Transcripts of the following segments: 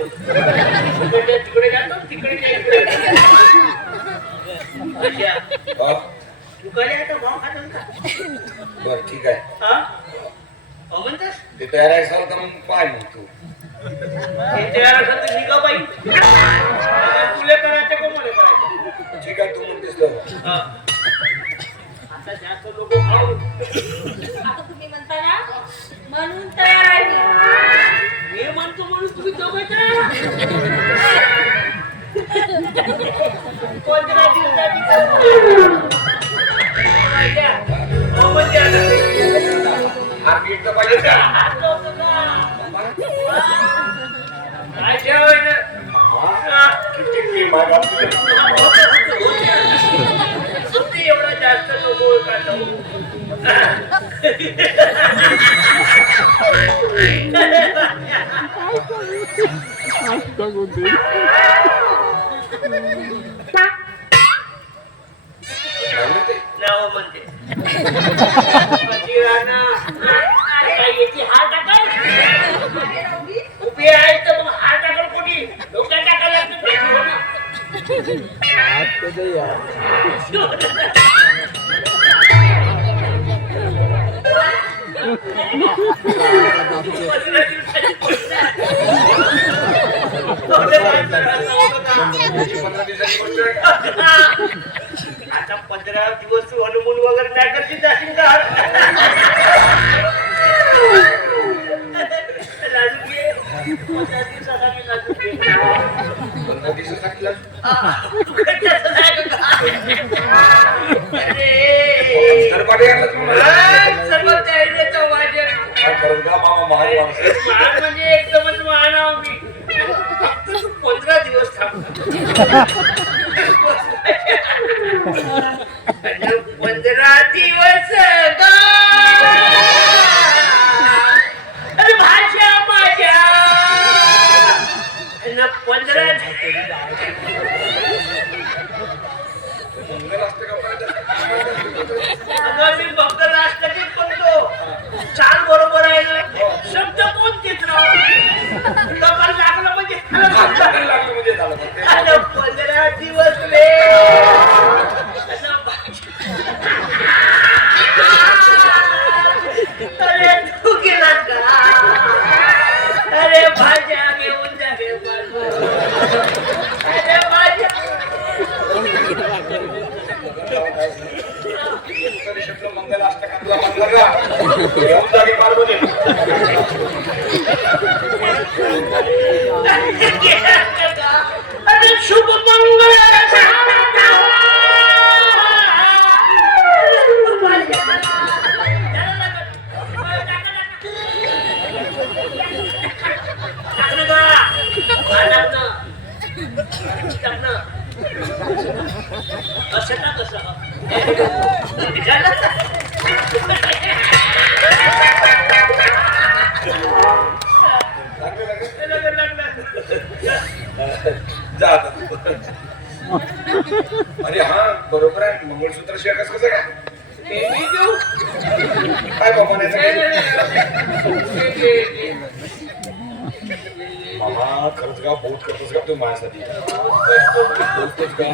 तिकडे तिकडे जातो, तिकडे बर हा? ठीक आहे ते तयार असाल तर मग पाय मग तू तयार असाल तर निघा बाई. आता करायचं का मला करायचं? ठीक आहे तू म्हणतेस तर हा. आता जास्त लोक आता तुम्ही म्हणता ना म्हणून तयार आहे मी. म्हणतो म्हणून तुम्ही दोघं करा. पंधरा दिवसाची हो म्हणजे? काय. किती आहे बाप तुझं. ते एवढा जास्त नको का जाऊ? काय म्हणते? नाव म्हणते कशी राहणार? काय याची हार टाकाल? अरे राऊडी, उभी आहे तर मग हार टाकाल कोणी डोक्यात टाकायला लागतं ते आता पंधरा दिवस हनुमून वगैरे नाही करशील जाशील का लाजून घे. पंधरा दिवसासाठी लाजून घे. पंधरा दिवसासाठी लागली. तू कशाचं नाही का? अरे. तर पाठी आणलं तू मला. हा, सर्व तयारीचा वाजव. काय करत का बाबा महान माणूस आहे. महान म्हणजे एकदमच महान आहो मी फक्त तू पंधरा दिवस थांब आणि पंधरा दिवस भाषा माझ्या पंधरा मी फक्त राष्ट्रगीत म्हणतो चाल बरोबर आहे शब्द कोण चित्र लागलं म्हणजे लागलं म्हणजे झालं मग ते. अरे तू गेला का अरे भाज्या घेऊन जा रे अरे भाज्या मंगल अष्टकातला का? तुला मंगल कसं तू. अरे हा बरोबर आहे. मंगळसूत्र शिवाय कसं कसं काय? काय बाबा नाही नाही, नाही, सांगितलं? नाही. ते- ते- मामा खरंच का बहुत करतोस का तू माझ्यासाठी बोलतोस का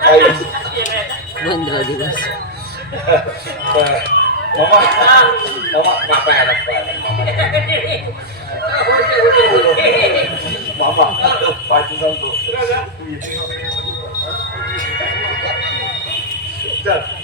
काय पंधरा दिवस मामा मामा बापा आला मामा पाठी सांगतो चल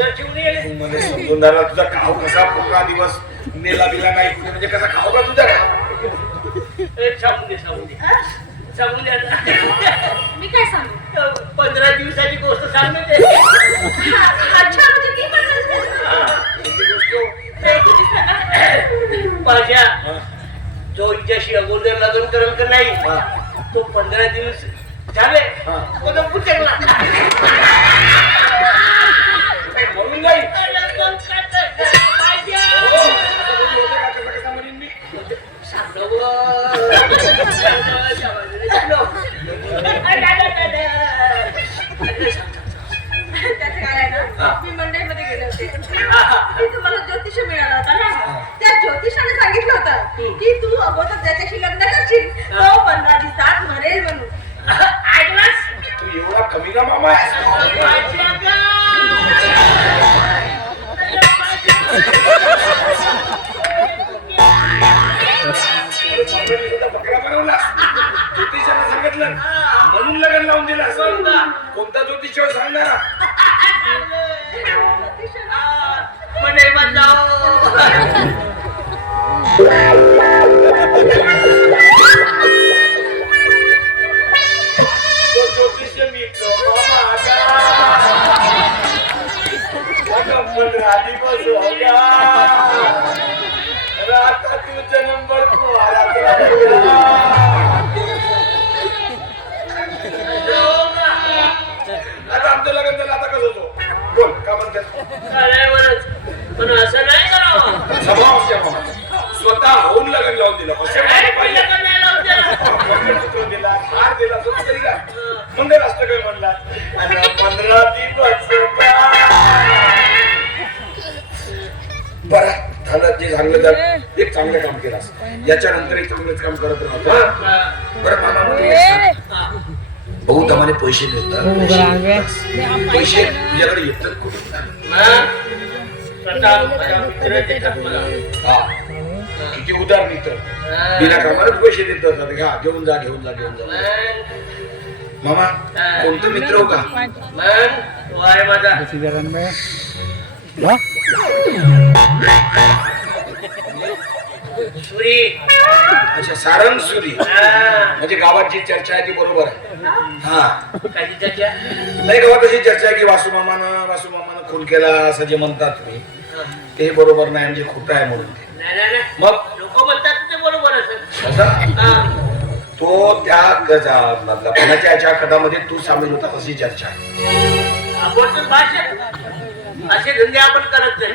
मला समजून झाला तुझा खाऊ कसा पंधरा दिवस? नेला बिला नाही कुठे म्हणजे कसा खाऊ का तुझा? सांगून दे सांगून दे. सांगून दे. मी काय सांगू? पंधरा दिवसाची गोष्ट सांग ना ते अच्छा म्हणजे ती पण माझ्या जो हिच्याशी अगोदर लग्न करेल का नाही तो पंधरा दिवस झाले. तो तर पुचकला म्हणून नाही अरे, कोण खातं? माझ्या. त्याचं काय आहे ना मी मंडईमध्ये गेले होते तिथं मला ज्योतिष मिळाला होता ना त्या ज्योतिषाने सांगितलं होतं की तू अगोदर ज्याच्याशी लग्न करशील तो पंधरा दिवसात मरेल म्हणून ऐकलंस? तू एवढा कमी ना मामा सांगितलं म्हणून लग्न लावून दिलं असं कोणता ज्योतिष सांगणार? म्हणे मंगळाष्टक काय म्हणला? पंधरा दिवस बरं झालं जे चांगलं झालं एक चांगलं काम केलास याच्यानंतर एक चांगलंच काम करत राहतो? बरं मामा मला. बहुत आम्हाला पैसे देतात पैसे तुझ्याकडे येतात देतात किती उदार मित्र. बिना कामालाच पैसे देत असतात घ्या घेऊन जा घेऊन जा घेऊन जा. मामा कोणतं मित्र हो का मग तो आहे माझा सुरी अच्छा सारंग सुरी. म्हणजे गावात जी चर्चा आहे ती बरोबर आहे हा त्याच्या नाही गावात अशी चर्चा आहे की वासुमामानं वासुमामानं खून केला असं जे म्हणतात तुम्ही ते बरोबर नाही म्हणजे खोटं आहे म्हणून ते. नाही नाही नाही. मग लोक म्हणतात ते बरोबर असेल असा हा. तो त्या गजा मधला याच्या कथामध्ये तू सामील होता अशी चर्चा आहे. आपण तर भाषा असे धंदे आपण करत नाही.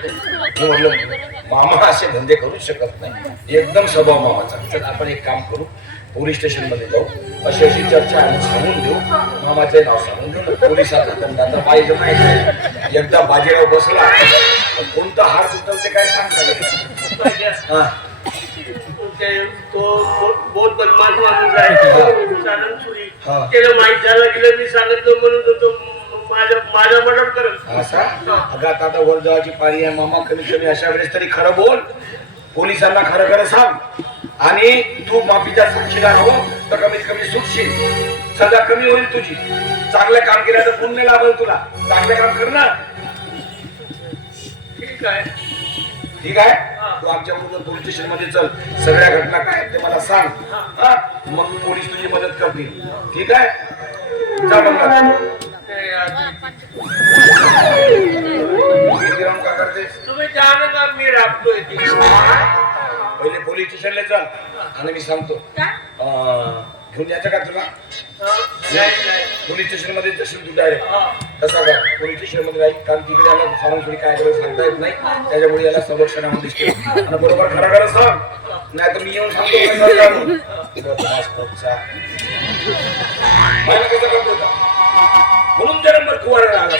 मी म्हणलं मामा असे धंदे करू शकत नाही. एकदम स्वभाव मामाचा. चल आपण एक काम करू. पोलीस स्टेशनमध्ये जाऊ. अशी अशी चर्चा आहे सांगून देऊ. मामाचे नाव सांगून देऊ. पोलिसात दंडाचा पाहिजे नाही एकदा बाजीराव बसला. कोणता हार उचलते काय सांगता हा. ते- तो बो- बहुत बदमाश माणूस आहे साधन सुरी. त्याला माहीत झालं गेलं मी सांगितलं म्हणून तो- तो माझ्या माझा मर्डर करत. असा? अगं आता आता वर जावाची पाळी आहे मामा कमी कमी अशा वेळेस तरी खरं बोल. पोलिसांना खरं खरं सांग. आणि तू माफीचा साक्षीदार हो तर कमीत कमी सुटशील. सजा कमी होईल तुझी. चांगलं काम केलं तर पुण्य लाभेल तुला. चांगलं काम कर ना. ठीक आहे. ठीक आहे? तू आमच्या बरोबर पोलीस स्टेशनमध्ये चल. सगळ्या घटना काय ते मला सांग. हा? मग पोलीस तुझी मदत करतील. ठीक आहे? जा करतेस? तुम्ही जाणं का मी राबतोय पहिले पोलीस स्टेशनला चल. आणि मी सांगतो. घेऊन यायचं का तुला? हा? पोलीस स्टेशनमध्ये जशील तू डायरेक्ट हा. तसा का पोलीस स्टेशनमध्ये कारण तिकडे याला सांगून थोडी काय करायला सांगता येत नाही. त्याच्यामुळे याला संरक्षणामध्ये दिसते आणि बरोबर खरं खरं सांग नाही तर मी येऊन सांगतो कसं सांगू. करतो होता? म्हणून त्या नंबर कुवारा आला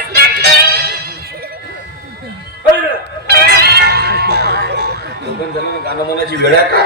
गाणं म्हणायची वेळ आहे का?